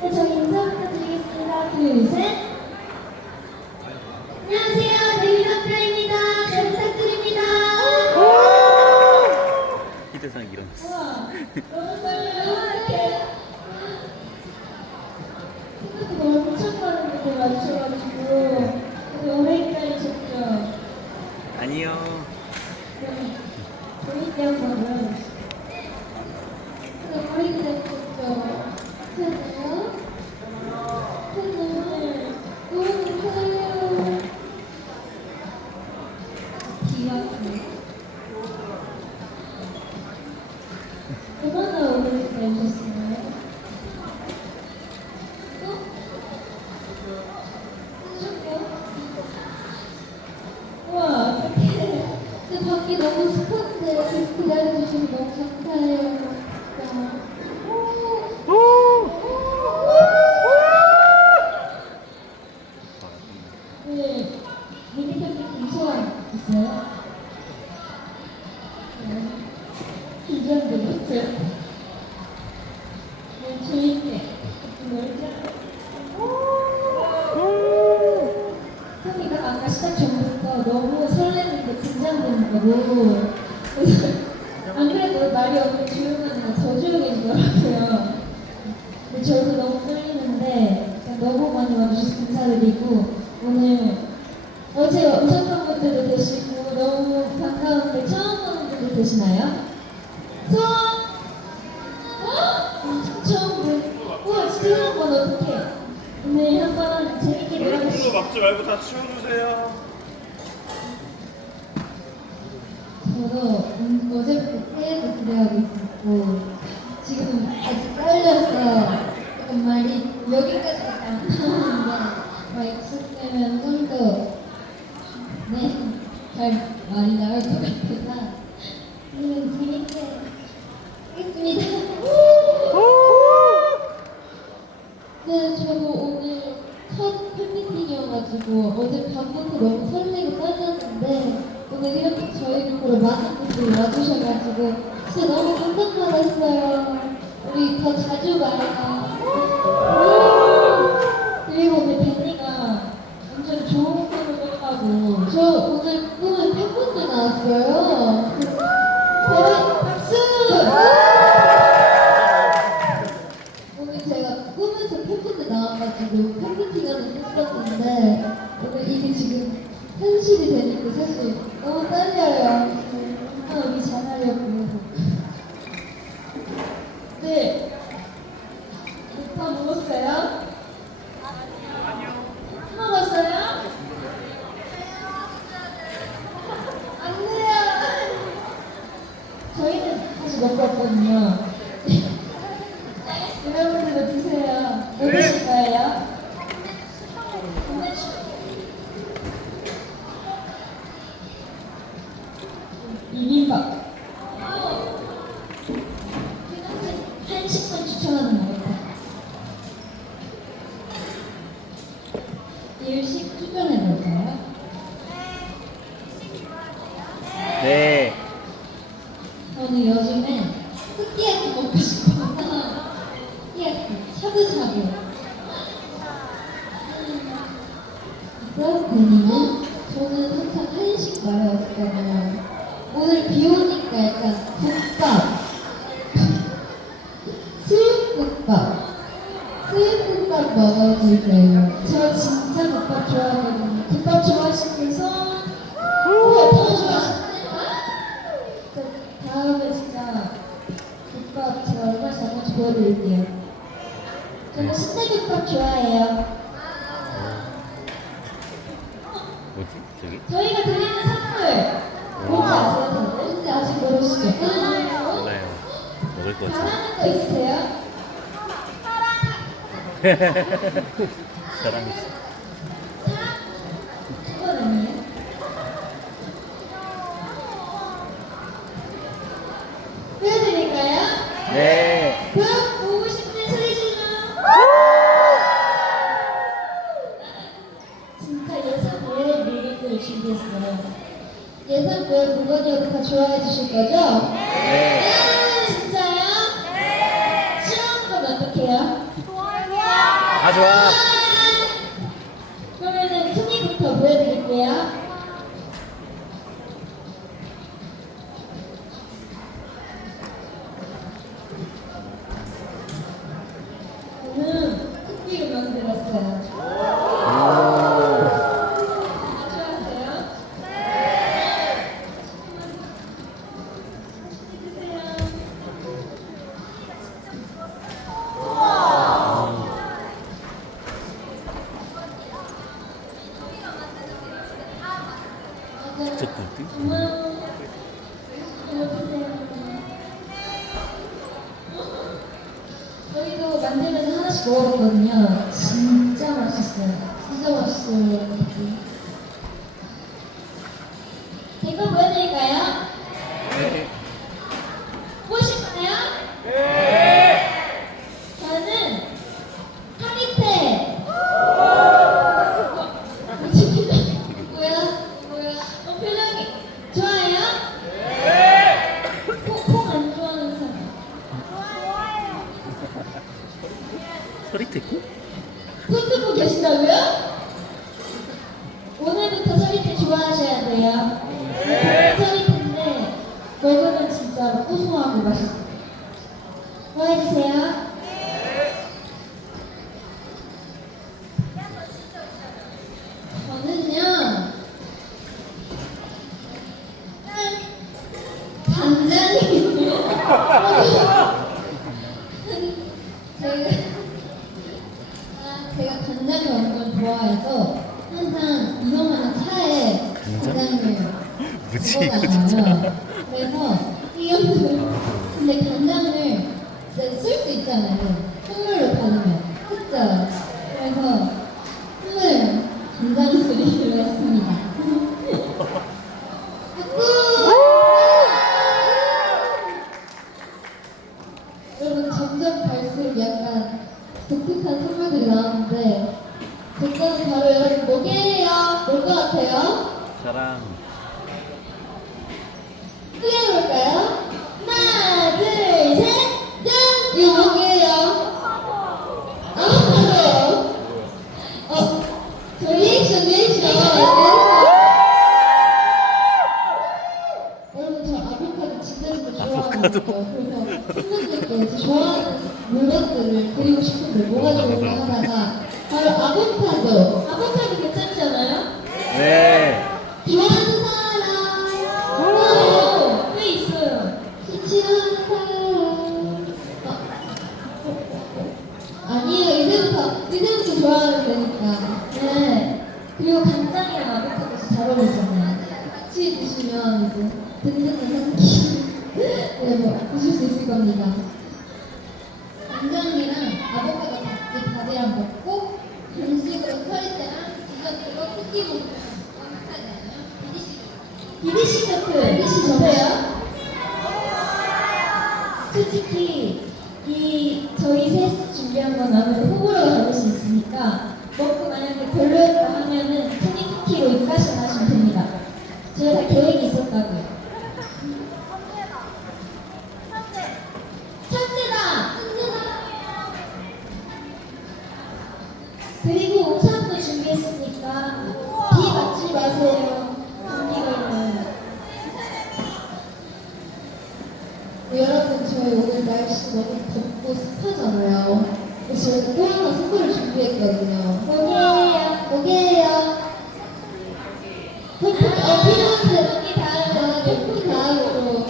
네, 저희 인사 부탁드리겠습니다. 둘, 셋. 안녕하세요. 데뷔학교입니다. 잘 부탁드립니다. 히데상 일어났어. 우와, 너무 떨려요. 생각보다 엄청 많은 분들 와주셔가지고 되게 오래 기다리셨죠? 아니요. 그럼 재밌게 한번 놀아주세요. 되게 오래 기다리셨죠? 괜찮아요? 괜찮아요. 너무 좋아요. 비가 왔어요. 얼마나 오래 기다리셨어요? 또? 우와, 어떡해. 밖에 너무 습한데 기다려주셔서 너무 감사해요. 진짜. 네, 미니캠핑 소감 있어요? 네. 긴장되겠어요? 네, 재밌게 놀자. 형이가 아까 시작 전부터 너무 설레는데 그래서 안 그래도 말이 없는 조용한 거더 조용해지더라고요. 근데 저도 너무 떨리는데 너무 많이 와주셔서 감사드리고 오늘 어제 오셨던 분들도 계시고 너무 반가운데 처음 오는 분들 계시나요? 손! 어? 처음 분. 우와 이런 건 어떡해. 오늘 한번 재밌게 얼굴로 놀아주시죠. 막지 말고 다 치워주세요. 저도 음, 어제부터 기대하고 있었고 지금 아직 떨려서 약간 말이 여기까지밖에 안 나오는데 막 익숙되면 좀더 네, 잘 말이 나올 것 같아서 오늘 재밌게 하겠습니다. 네, 저도 오늘 첫 팬미팅이어가지고 어제 보러 많은 분들이 와주셔가지고 진짜 너무 감동받았어요. 우리 더 자주 봐요. 1씩 투표해 볼까요? 네. 저는 요즘에 스키야키 먹고 싶어서 스키야키 샤브샤브 그럼 본인은 저는 항상 한식 말해왔어요 오늘 비 오는 보여드릴게요. 저는 순대국밥 좋아해요. 뭐지? 저기? 저희가 드리는 선물 뭔지 아세요, 다들? 근데 아직 모르시죠? 몰라요. 먹을 것 같은데. 잘하는 거 있으세요? 사람이 있어. 그건 아니에요. 보여드릴까요? 네. 그럼 보고 싶은 소리 질러. 진짜 예상 외의 뮤직을 준비했어요. 예상 외의 물건이어도 다 좋아해 주실 거죠? 네. 아, 진짜요? 네. 싫어하는 건 어떡해요? 좋아요. 아, 좋아. 그러면은 큰이부터 보여드릴게요. 저는 쿠키를 만들었어요. 좋아하세요? 네. 드세요. 여보세요. 저희도 만들면서 하나씩 먹어봤거든요. 진짜 맛있어요. 진짜 맛있어요. 이거만 차에 간장? 간장을 뭐지, 이거 먹어가잖아요. 그래서 이거는 근데 간장을 쓸 수 있잖아요. 선물로 받으면 그죠? 그래서 선물 간장 드리기로 했습니다. 여러분 점점 갈수록 약간 독특한 선물들이 나오는데 제 거는 바로 여러분 뭐게요? 뭘 것 같아요? 사랑. 크게 해볼까요? 하나, 둘, 셋, 짠! 이거 뭐게요? 아, 맞아요. 어, 저 리액션, 리액션. 여러분, 저 아보카도 진짜 진짜 좋아하거든요. 그래서 팬분들께 저 좋아하는 물건들을 드리고 싶은데 뭐가 좋을까 하다가 바로 아보카도. 아보카도 괜찮잖아요? 네. 좋아하는 사람. 있어요. 왜 있어요? 싫어하는 사람. 어. 아니에요. 이제부터 이제부터 좋아하면 되니까. 네. 그리고 간장이랑 아보카도 잘 어울리잖아요. 같이 드시면 이제 든든한 한끼 네, 뭐 드실 수 있을 겁니다. 간장이랑 아보카도 같이 밥이랑 먹고 간식으로 서릴 때랑 디저트로 쿠키 먹으면 완벽하잖아요. 비디시 세트. 비디시 세트요? 솔직히 이 저희 셋 준비한 건 아무래도 호불호가 다를 수 있으니까 먹고 만약에 별로였다 하면은 토니 쿠키로 입가심 하시면 됩니다. 제가 다 계획이 있었다고요. 첫째다. 그리고 우산도 준비했으니까 비 맞지 마세요. 감기 걸려요. 여러분 저희 오늘 날씨 너무 덥고 습하잖아요. 그래서 저희가 또 하나 선물을 준비했거든요. 뭐게요? 뭐게요? 토프, 어, 피넛스. 여기 다음, 토프 다음으로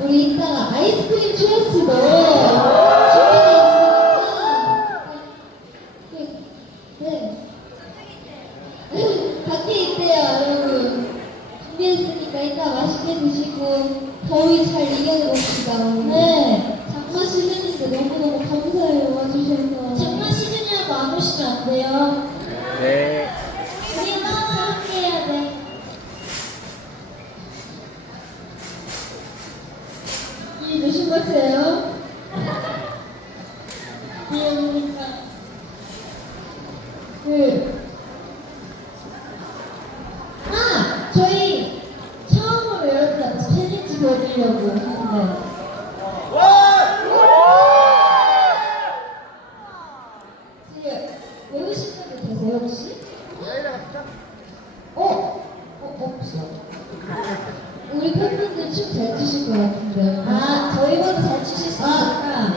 우리 이따가 아이스크림 추어스도 너무너무 감사해요. 와주셔서. 장난식이냐고 안 오시면 안 돼요? 네. 우리 너무 함께 해야 돼 이 조심하세요? 미안합니다 네 팬분들 춤잘 추실 것 같은데. 아, 저희보다 잘 추실 수 있으니까.